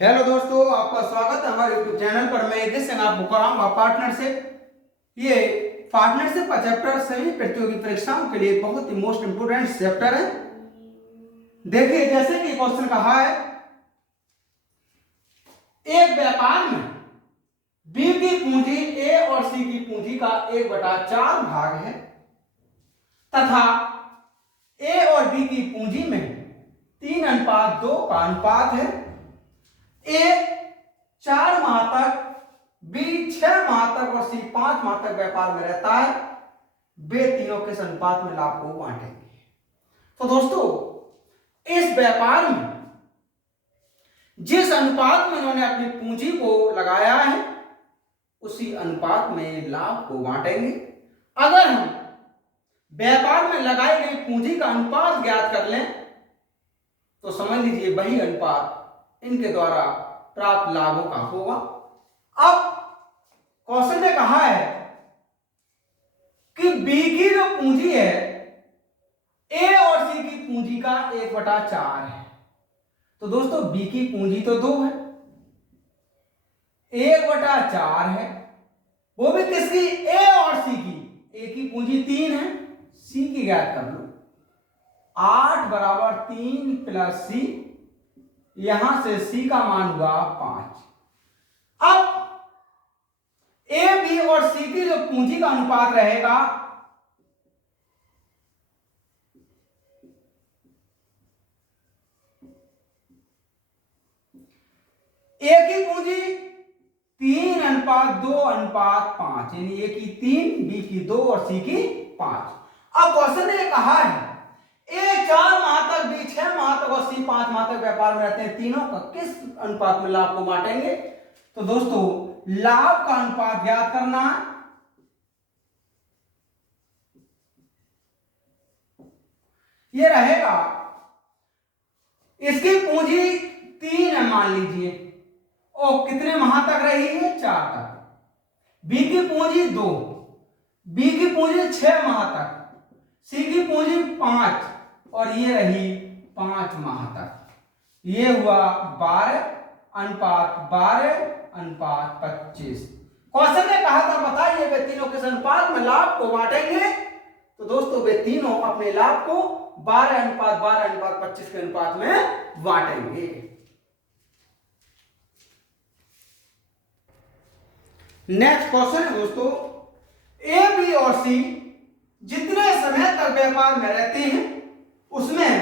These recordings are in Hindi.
हेलो दोस्तों, आपका स्वागत है हमारे यूट्यूब चैनल पर। मैं यज्ञ सिंह आपको कराऊंगा पार्टनरशिप। ये पार्टनरशिप का चैप्टर सभी प्रतियोगी परीक्षाओं के लिए बहुत ही मोस्ट इंपोर्टेंट चैप्टर है। देखिए, जैसे कि क्वेश्चन कहा है, एक व्यापार में बी की पूंजी ए और सी की पूंजी का 1/4 भाग है तथा ए और बी की पूंजी में 3:2 का अनुपात है। ए 4 माह तक, बी 6 माह तक और सी 5 माह तक व्यापार में रहता है। वे तीनों किस अनुपात में लाभ को बांटेंगे? तो दोस्तों, इस व्यापार में जिस अनुपात में उन्होंने अपनी पूंजी को लगाया है उसी अनुपात में लाभ को बांटेंगे। अगर हम व्यापार में लगाई गई पूंजी का अनुपात ज्ञात कर लें तो समझ लीजिए वही अनुपात इनके द्वारा प्राप्त लाभों का होगा। अब क्वेश्चन ने कहा है कि बी की जो पूंजी है ए और सी की पूंजी का 1/4 है। तो दोस्तों, बी की पूंजी तो 2 है, 1/4 है, वो भी किसकी? ए और सी की। ए की पूंजी 3 है, सी की ज्ञात कर लो। 8 बराबर 3 प्लस सी, यहां से सी का मान हुआ 5। अब ए, बी और सी की जो पूंजी का अनुपात रहेगा, ए की पूंजी 3:2:5, यानी ए की 3, बी की 2 और सी की 5। अब क्वेश्चन ने कहा है ए 4 माह तक, बी 6 माह तक और सी 5 माह तक व्यापार में रहते हैं, तीनों का किस अनुपात में लाभ को बांटेंगे? तो दोस्तों, लाभ का अनुपात ज्ञात करना है। ये रहेगा, इसकी पूंजी 3 है मान लीजिए, और कितने माह तक रही है? 4 तक। बी की पूंजी 2, बी की पूंजी 6 माह तक, सी की पूंजी 5 और ये रही 5 माह तक। ये हुआ 12:25। क्वेश्चन ने कहा था बताइए वे तीनों किस अनुपात में लाभ को बांटेंगे? तो दोस्तों, वे तीनों अपने लाभ को 12:12:25 के अनुपात में बांटेंगे। नेक्स्ट क्वेश्चन है दोस्तों, ए, बी और सी जितने समय तक व्यापार में रहते हैं उसमें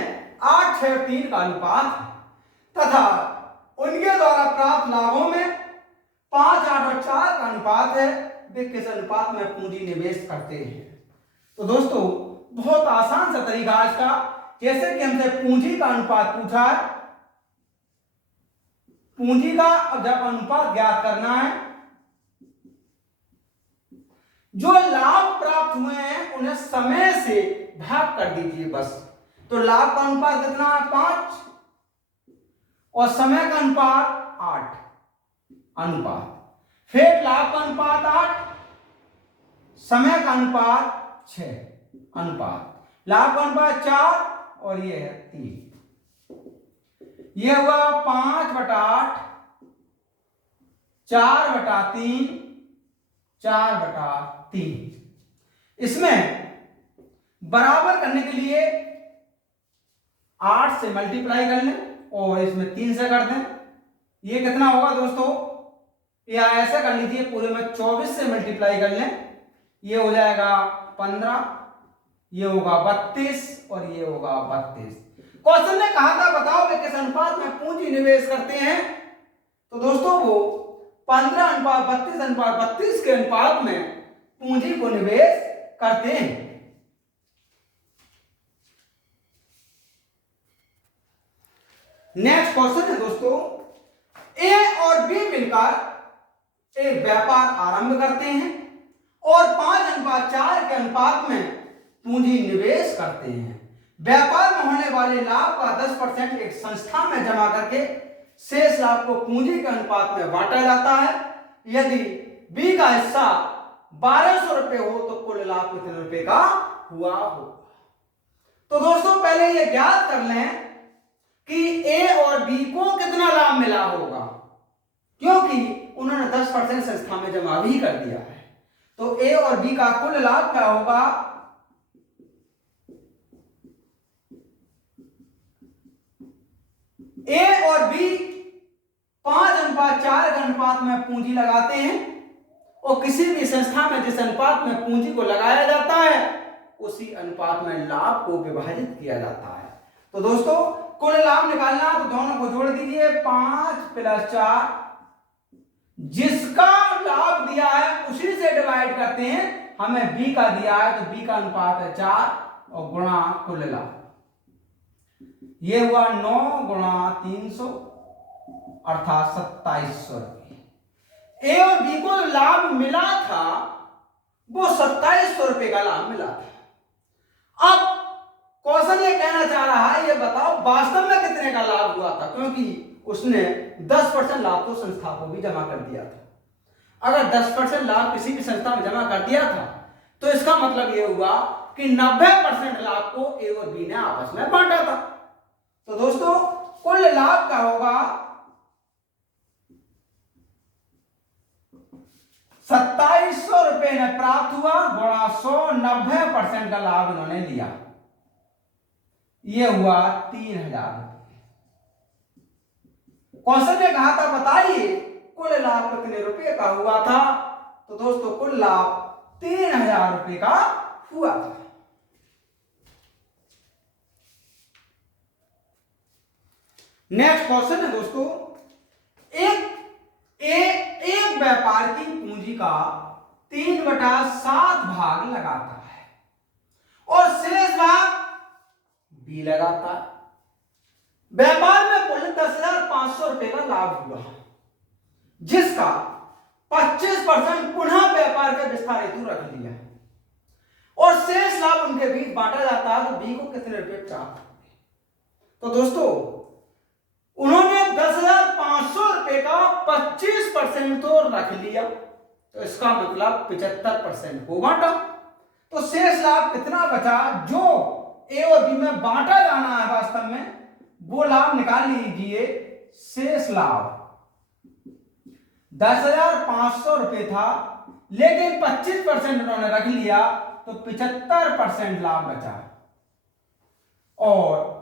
8:3 का अनुपात है तथा उनके द्वारा प्राप्त लाभों में 5:8:4 का अनुपात है। वे किस अनुपात में पूंजी निवेश करते हैं? तो दोस्तों, बहुत आसान सा तरीका है इसका। जैसे कि हमसे पूंजी का अनुपात पूछा है, पूंजी का जब अनुपात ज्ञात करना है, जो लाभ प्राप्त हुए हैं उन्हें समय से भाग कर दीजिए बस। तो लाभ का अनुपात कितना है? 5 और समय का अनुपात 8 अनुपात, फिर लाभ का अनुपात 8, समय का अनुपात 6 अनुपात, लाभ का अनुपात 4 और ये है 3। ये हुआ 5/8, 4/3, 4/3। इसमें बराबर करने के लिए 8 से मल्टीप्लाई कर लें और इसमें 3 से कर दें। ये कितना होगा दोस्तों? या ऐसा कर लीजिए, पूरे में 24 से मल्टीप्लाई कर लें, ये हो जाएगा 15, ये होगा 32 और ये होगा 32। क्वेश्चन ने कहा था बताओ वे किस अनुपात में पूंजी निवेश करते हैं? तो दोस्तों, वो 15:32:32 के अनुपात में पूंजी को निवेश करते हैं। नेक्स्ट क्वेश्चन है दोस्तों, ए और बी मिलकर एक व्यापार आरंभ करते हैं और 5:4 के अनुपात में पूंजी निवेश करते हैं। व्यापार में होने वाले लाभ का 10% एक संस्था में जमा करके शेष लाभ को पूंजी के अनुपात में बांटा जाता है। यदि बी का हिस्सा 1200 रुपए हो तो कुल लाभ कितने रुपए का हुआ होगा? तो दोस्तों, पहले ये ज्ञात कर लें कि ए और बी को कितना लाभ मिला होगा, क्योंकि उन्होंने 10% संस्था में जमा भी कर दिया है। तो ए और बी का कुल लाभ क्या होगा, ए और बी 5:4 के अनुपात में पूंजी लगाते हैं और किसी भी संस्था में जिस अनुपात में पूंजी को लगाया जाता है उसी अनुपात में लाभ को विभाजित किया जाता है। तो दोस्तों कुल लाभ निकालना, तो दोनों को जोड़ दीजिए, 5 + 4, जिसका लाभ दिया है उसी से डिवाइड करते हैं। हमें बी का दिया है तो बी का अनुपात है 4 और गुणा कुल लाभ, ये हुआ 9 × 300 अर्थात 2700 रुपये। ए और बी को लाभ मिला था वो 2700 रुपये का लाभ मिला था। अब क्वेश्चन ये कहना चाह रहा है, ये बताओ वास्तव में कितने का लाभ हुआ था, क्योंकि उसने 10% लाभ तो संस्था को भी जमा कर दिया था। अगर 10% लाभ किसी भी संस्था में जमा कर दिया था तो इसका मतलब ये हुआ कि 90% लाभ को ए और बी ने आपस में बांटा था। तो दोस्तों कुल लाभ क्या होगा, 2700 रुपये ने प्राप्त हुआ गुणा 100, 90% का लाभ इन्होंने लिया, ये हुआ 3000 रुपये। क्वेश्चन ने कहा था बताइए कुल लाभ कितने रुपए का हुआ था, तो दोस्तों कुल लाभ 3000 रुपये का हुआ था। नेक्स्ट क्वेश्चन है दोस्तों, एक व्यापार की पूंजी का 3/7 भाग लगाता है और शेष भाग बी लगाता है। व्यापार में कुल 10,500 रुपए का लाभ हुआ, जिसका 25% पुनः व्यापार के विस्तार हेतु रख लिया और शेष लाभ उनके बीच बांटा जाता है, तो बी को कितने रुपए प्राप्त होंगे। तो दोस्तों उन्होंने 10,500 रुपए का 25% तो रख लिया, तो इसका मतलब 75% को बांटा, तो शेष लाभ कितना बचा जो ए और बी में बांटा जाना है वास्तव में, वो लाभ निकाल लीजिए। शेष लाभ 10,500 रुपए था, लेकिन 25% उन्होंने रख लिया, तो 75% लाभ बचा और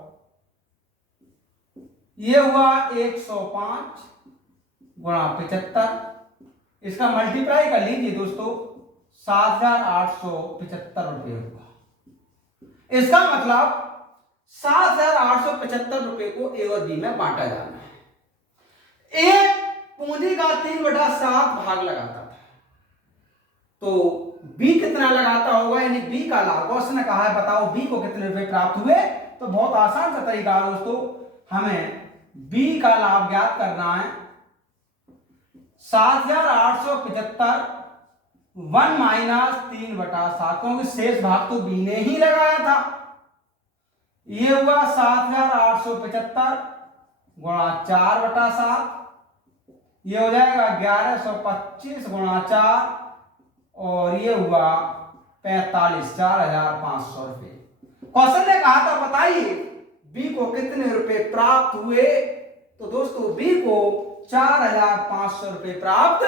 ये हुआ 105 गुणा 75, इसका मल्टीप्लाई कर लीजिए दोस्तों, 7,875 रुपये हुआ। इसका मतलब 7,875 रुपये को ए और बी में बांटा जाना है। ए पूंजी का 3/7 भाग लगाता था, तो बी कितना लगाता होगा, यानी बी का लाभ। क्वेश्चन ने कहा है बताओ बी को कितने रुपए प्राप्त हुए, तो बहुत आसान सा तरीका है दोस्तों, हमें बी का लाभ ज्ञात करना है। 7,875 1 - 3/7, क्योंकि शेष भाग तो बी ने ही लगाया था। ये हुआ 7,875 गुणा 4/7, ये हो जाएगा 1125 गुणा 4 और ये हुआ 4,500 रुपये। क्वेश्चन ने कहा था बताइए बी को कितने रुपए प्राप्त हुए, तो दोस्तों बी को 4,500 रुपए प्राप्त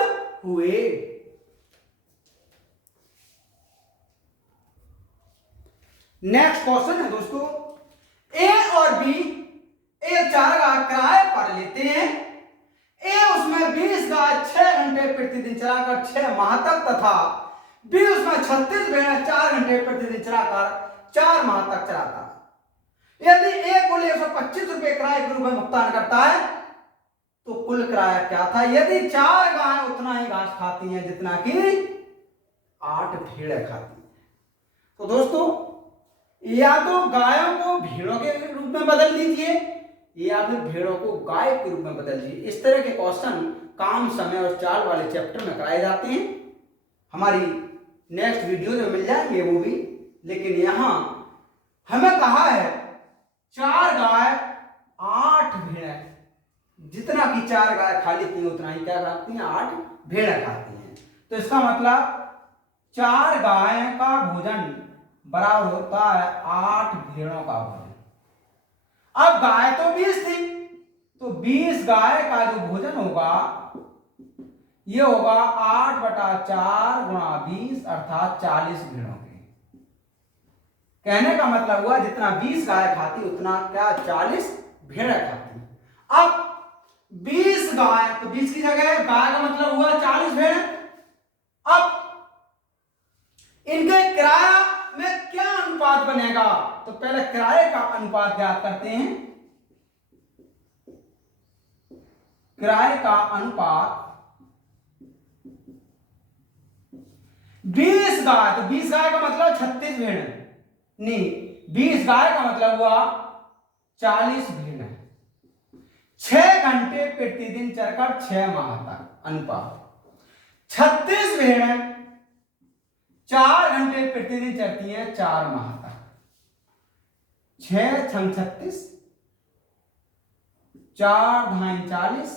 हुए। नेक्स्ट क्वेश्चन है दोस्तों, ए और बी एक चारागाह किराए पर लेते हैं। ए उसमें 20 गाय 6 घंटे प्रतिदिन चराकर 6 माह तक, तथा बी उसमें 36 भेड़ें 4 घंटे प्रतिदिन चराकर 4 माह तक चराता है। यदि ए कुल 125 रुपए किराए के रूप में भुगतान करता है, तो कुल किराया क्या था, यदि 4 गाय उतना ही घास खाती हैं जितना कि 8 भेड़ें खाती हैं। तो दोस्तों या तो गायों को भेड़ों के रूप में बदल दीजिए या फिर भेड़ों को गाय के रूप में बदल दीजिए। इस तरह के क्वेश्चन काम, समय और चाल वाले चैप्टर में कराए जाते हैं। हमारी नेक्स्ट वीडियो में मिल जाएंगे वो भी, लेकिन यहां हमें कहा है 4 गाय 8 भेड़ें, जितना कि 4 गाय खा लेती हैं उतना ही क्या खाती हैं, 8 भेड़ें खाती हैं। तो इसका मतलब 4 गाय का भोजन बराबर होता है 8 भेड़ों का भोजन। अब गाय तो 20 थी, तो 20 गाय का जो भोजन होगा ये होगा 8/4 गुणा 20 अर्थात 40 भेड़ों के। कहने का मतलब हुआ जितना 20 गाय खाती उतना क्या 40 भेड़ खाती। अब 20 गाय, तो 20 की जगह गाय का मतलब हुआ 40 भेड़। अब इनके किराया में क्या अनुपात बनेगा, तो पहले किराए का अनुपात ज्ञात करते हैं। किराए का अनुपात 20 गाय, तो 20 गाय का मतलब 36 भेड़ नहीं, 20 गाय का मतलब हुआ 40 भेड़। 6 घंटे प्रतिदिन चरकर 6 माह तक अनुपात। 36 भेड़ 4 घंटे प्रतिदिन चरती है 4 माह तक। 6 × 36, 4 × 40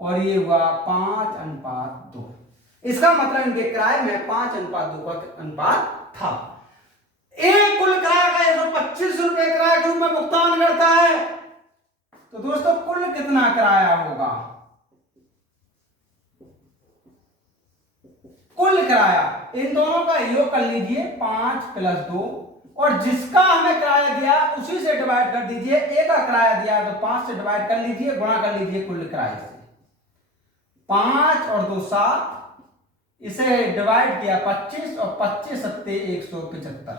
और ये हुआ 5:2। इसका मतलब इनके किराए में 5:2 का अनुपात था। एक कुल किराया का 125 रुपए किराए के रूप में भुगतान करता है। तो दोस्तों कुल कितना किराया होगा, कुल किराया इन दोनों का योग कर लीजिए 5 + 2 और जिसका हमें किराया दिया उसी से डिवाइड कर दीजिए। एक का किराया दिया तो 5 से डिवाइड कर लीजिए, गुणा कर लीजिए कुल किराए से। 5 और 2 7, इसे डिवाइड किया 25 और 25 × 7 175।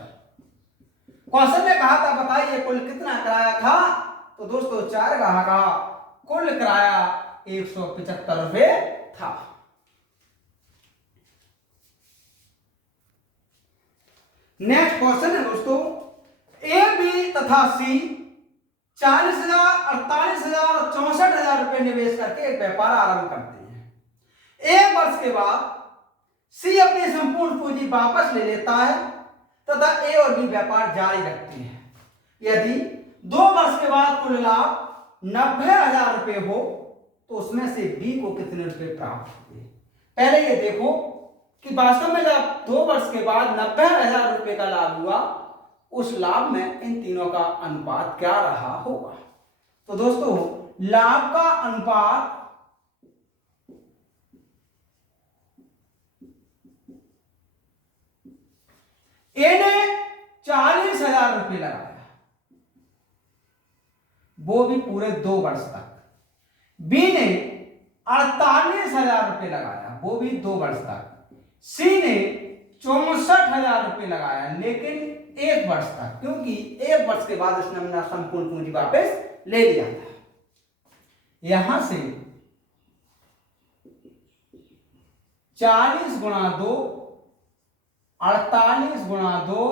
क्वेश्चन ने कहा था बताइए कुल कितना किराया था, तो दोस्तों 4 गाह का कुल किराया 175 रुपए था। नेक्स्ट क्वेश्चन है दोस्तों, ए बी तथा सी 40,000, 48,000 और 64,000 रुपए निवेश करके एक व्यापार आरंभ करते हैं। 1 वर्ष के बाद सी अपनी संपूर्ण पूंजी वापस ले लेता है तथा ए और बी व्यापार जारी रखते हैं। यदि 2 वर्ष के बाद कुल लाभ 90,000 रुपए हो तो उसमें से बी को कितने रुपए प्राप्त हुए। पहले ये देखो कि वास्तव में जब 2 वर्ष के बाद 90,000 रुपए का लाभ हुआ, उस लाभ में इन तीनों का अनुपात क्या रहा होगा। तो दोस्तों लाभ का अनुपात ए ने 40,000 रुपए लगाया, वो भी पूरे 2 वर्ष तक। बी ने 48,000 रुपए लगाया, वो भी 2 वर्ष तक। सी ने 64,000 रुपए लगाया लेकिन 1 वर्ष तक, क्योंकि 1 वर्ष के बाद उसने अपना संपूर्ण पूंजी वापस ले लिया था। यहां से 40 × 2, 48 × 2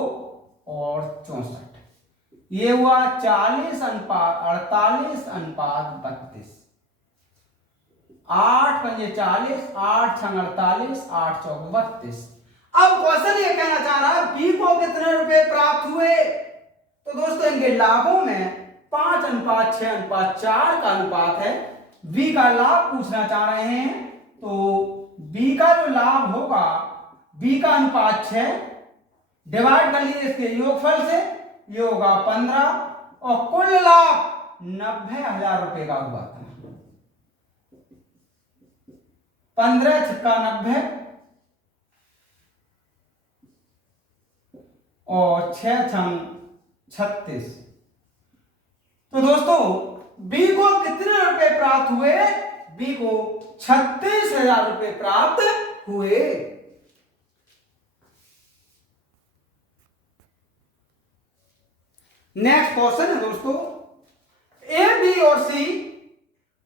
और 64, ये हुआ 40:48:32। 8 × 40, 8 × 48, 8 × 32। अब क्वेश्चन ये कहना चाह रहा है बी को कितने रुपए प्राप्त हुए। तो दोस्तों इनके लाभों में 5:6:4 का अनुपात है। बी का लाभ पूछना चाह रहे हैं, तो बी का जो लाभ होगा, बी का अनुपात 6, डिवाइड कर लीजिए इसके योगफल से, ये होगा 15 और कुल लाभ 90,000 रुपए का हुआ था। 15 × 90 और 6 × 36। तो दोस्तों बी को कितने रुपए प्राप्त हुए, बी को 36,000 रुपए प्राप्त हुए। नेक्स्ट क्वेश्चन है दोस्तों, ए बी और सी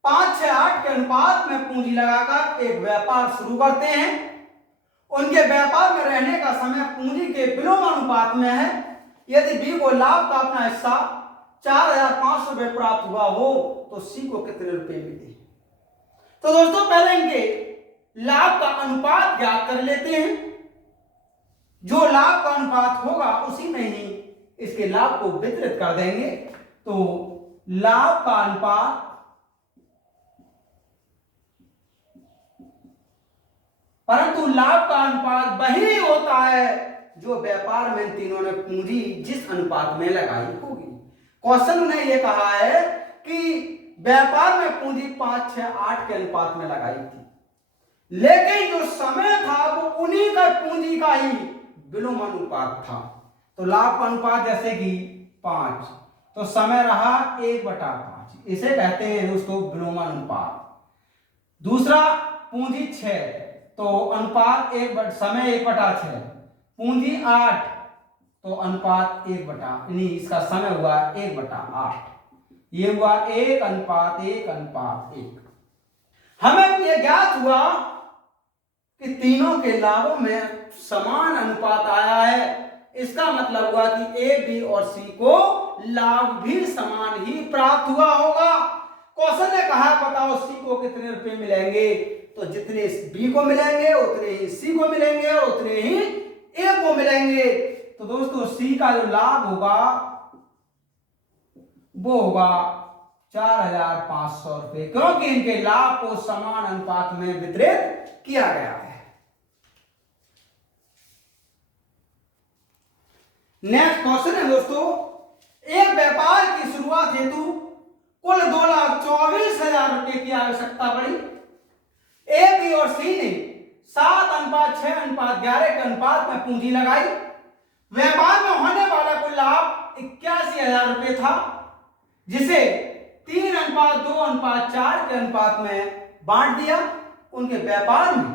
5:6:8 के अनुपात में पूंजी लगाकर एक व्यापार शुरू करते हैं। उनके व्यापार में रहने का समय पूंजी के विलोम अनुपात में है। यदि बी को लाभ का अपना हिस्सा 4,500 रुपए प्राप्त हुआ हो तो सी को कितने रुपए मिले। तो दोस्तों पहले इनके लाभ का अनुपात ज्ञात कर लेते हैं। जो लाभ का अनुपात होगा उसी में ही इसके लाभ को वितरित कर देंगे। तो लाभ का अनुपात परंतु लाभ का अनुपात वही होता है जो व्यापार में तीनों ने पूंजी जिस अनुपात में लगाई होगी। क्वेश्चन ने ये कहा है कि व्यापार में पूंजी 5, 6, 8 के अनुपात में लगाई थी, लेकिन जो समय था वो उन्हीं का पूंजी का ही विलोम अनुपात था। तो लाभ का अनुपात जैसे कि 5, तो समय रहा 1/5, इसे कहते हैं दोस्तों विलोम अनुपात। दूसरा पूंजी 6, तो अनुपात समय 1/6, पूंजी 8, तो अनुपात 1/, इसका समय हुआ 1/8, ये हुआ 1:1:1। हमें यह ज्ञात हुआ कि तीनों के लाभों में समान अनुपात आया है। इसका मतलब हुआ कि ए, बी और सी को लाभ भी समान ही प्राप्त हुआ होगा। क्वेश्चन ने कहा बताओ सी को कितने रुपए मिलेंगे, तो जितने बी को मिलेंगे उतने ही सी को मिलेंगे और उतने ही ए को मिलेंगे। तो दोस्तों सी का जो लाभ होगा वो होगा 4,500 रुपए, क्योंकि इनके लाभ को समान अनुपात में वितरित किया गया है। नेक्स्ट क्वेश्चन है दोस्तों, एक व्यापार की शुरुआत हेतु कुल 2,24,000 रुपए की आवश्यकता पड़ी। ए, बी और सी ने 7:6:11 के अनुपात में पूंजी लगाई। व्यापार में होने वाला कुल लाभ 81,000 रुपए था, जिसे 3:2:4 के अनुपात में बांट दिया। उनके व्यापार में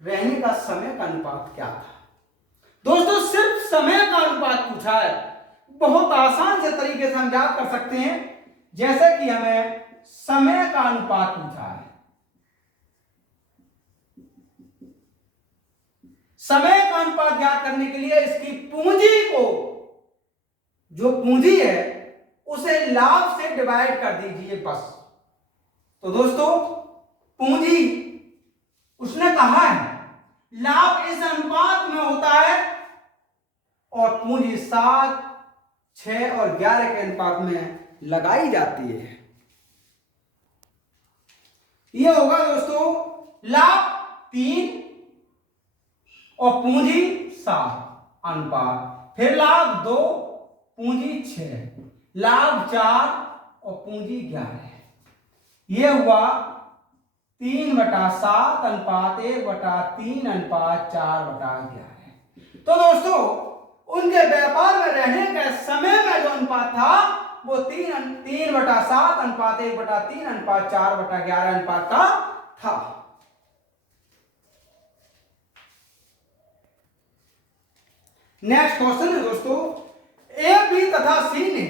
रहने का समय का अनुपात क्या था? दोस्तों सिर्फ समय का अनुपात पूछा है, बहुत आसान से तरीके से हम याद कर सकते हैं। जैसे कि हमें समय का अनुपात पूछा है, समय का अनुपात ज्ञात करने के लिए इसकी पूंजी को, जो पूंजी है उसे लाभ से डिवाइड कर दीजिए बस। तो दोस्तों पूंजी उसने कहा है लाभ इस अनुपात में होता है, और पूंजी 7, 6 और 11 के अनुपात में लगाई जाती है। यह होगा दोस्तों लाभ 3 और पूंजी 7 अनुपात, फिर लाभ 2, पूंजी 6, लाभ 4 और पूंजी 11। यह हुआ 3/7 अनुपात 1/3:4/11। तो दोस्तों उनके व्यापार में रहने के समय में जो अनुपात था वो 3/7 अनुपात 1/3:4/11 अनुपात का था। नेक्स्ट क्वेश्चन है दोस्तों, ए, बी तथा सी ने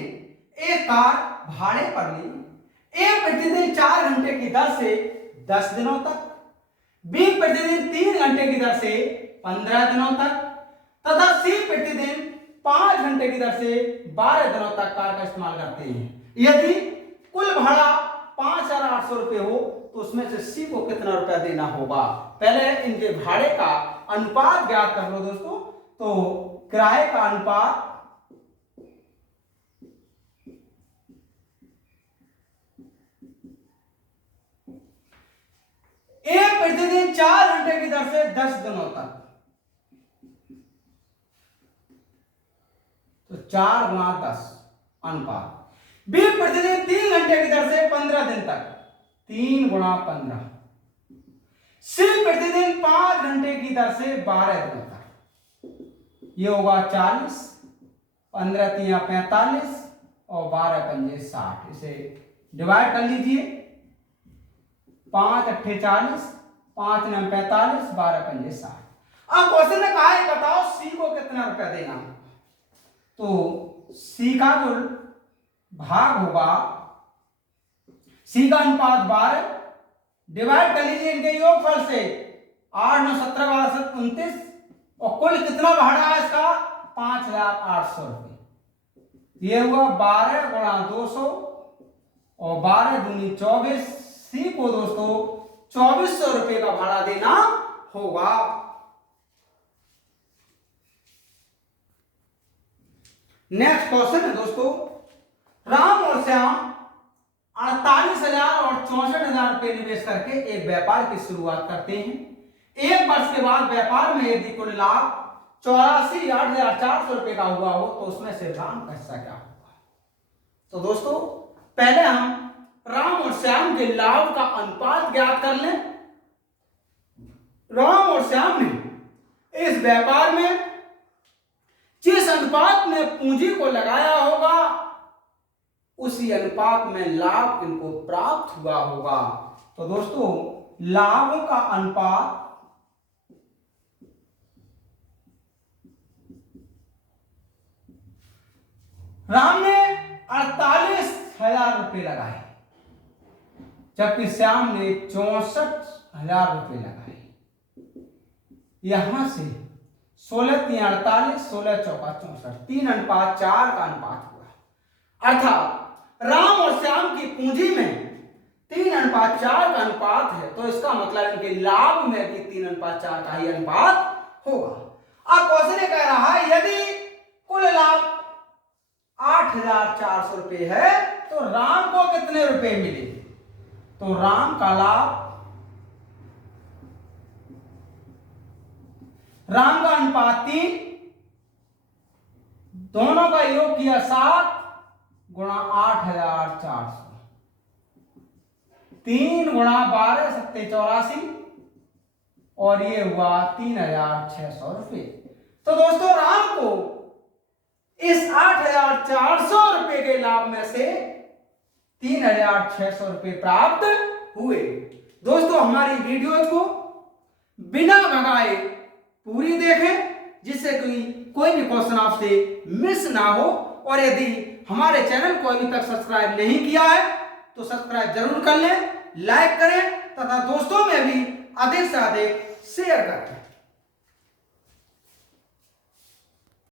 एक कार भाड़े पर ली। ए प्रतिदिन 4 घंटे की दर से 10 दिनों तक, बी प्रतिदिन 3 घंटे की दर से 15 दिनों तक तथा सी प्रतिदिन 5 घंटे की दर से 12 दिनों तक कार का इस्तेमाल करते हैं। यदि कुल भाड़ा 5,800 रुपए हो तो उसमें से सी को कितना रुपया देना होगा? पहले इनके भाड़े का अनुपात ज्ञात कर लो दोस्तों। तो किराए का अनुपात एक प्रतिदिन 4 घंटे की दर से 10 दिनों तक, तो 4×10 अनुपात। बी प्रतिदिन 3 घंटे की दर से 15 दिन तक, 3×15। सी प्रतिदिन 5 घंटे की दर से 12 दिनों तक। ये होगा 40, 15×3 45 और 12×5 60। इसे डिवाइड कर लीजिए, 5×8 40, 5×9 45, 12×5 60। अब क्वेश्चन ने कहा है बताओ सी को कितना रुपया देना। तो सी का जो भाग होगा, सी का अनुपात 12, डिवाइड कर लीजिए इनके योगफल से, 8, 9, 17, 12, 7, 29, और कुल कितना भाड़ा है इसका? 5,800 रुपये। ये हुआ 12×200 और 12×2 24। सी को दोस्तों 2,400 रुपए का भाड़ा देना होगा। नेक्स्ट क्वेश्चन है दोस्तों, राम और श्याम 48,000 और 64,000 रुपए निवेश करके एक व्यापार की शुरुआत करते हैं। एक वर्ष के बाद व्यापार में यदि कुल लाभ 84,8,400 रुपए का हुआ हो तो उसमें से राम का हिस्सा क्या होगा? तो दोस्तों पहले हम राम और श्याम के लाभ का अनुपात ज्ञात कर लें। राम और श्याम ने इस व्यापार में जिस अनुपात में पूंजी को लगाया होगा उसी अनुपात में लाभ इनको प्राप्त हुआ होगा। तो दोस्तों लाभों का अनुपात राम ने 48,000 रुपये लगाए जबकि श्याम ने 64,000 रुपये लगाए। यहां से 16 3 48, 16 चौका 64, 3:4 का अनुपात हुआ। अर्थात राम और श्याम की पूंजी में 3:4 का अनुपात है, तो इसका मतलब इनके लाभ में भी 3:4 का ही अनुपात होगा। अब क्वेश्चन ये कह रहा है यदि कुल लाभ 8,400 रुपये है तो राम को कितने रुपए मिले? तो राम का अनुपात 3, दोनों का योग किया 7 गुणा 8,400, 3 गुणा 12 7 84 और ये हुआ 3,600 रुपये। तो दोस्तों राम को इस 8,400 रुपये के लाभ में से 3,600 रुपये प्राप्त हुए। दोस्तों हमारी वीडियोज को बिना भगाए पूरी देखें जिससे कोई भी क्वेश्चन आपसे मिस ना हो, और यदि हमारे चैनल को अभी तक सब्सक्राइब नहीं किया है तो सब्सक्राइब जरूर कर लें, लाइक करें तथा दोस्तों में भी अधिक से अधिक शेयर करें।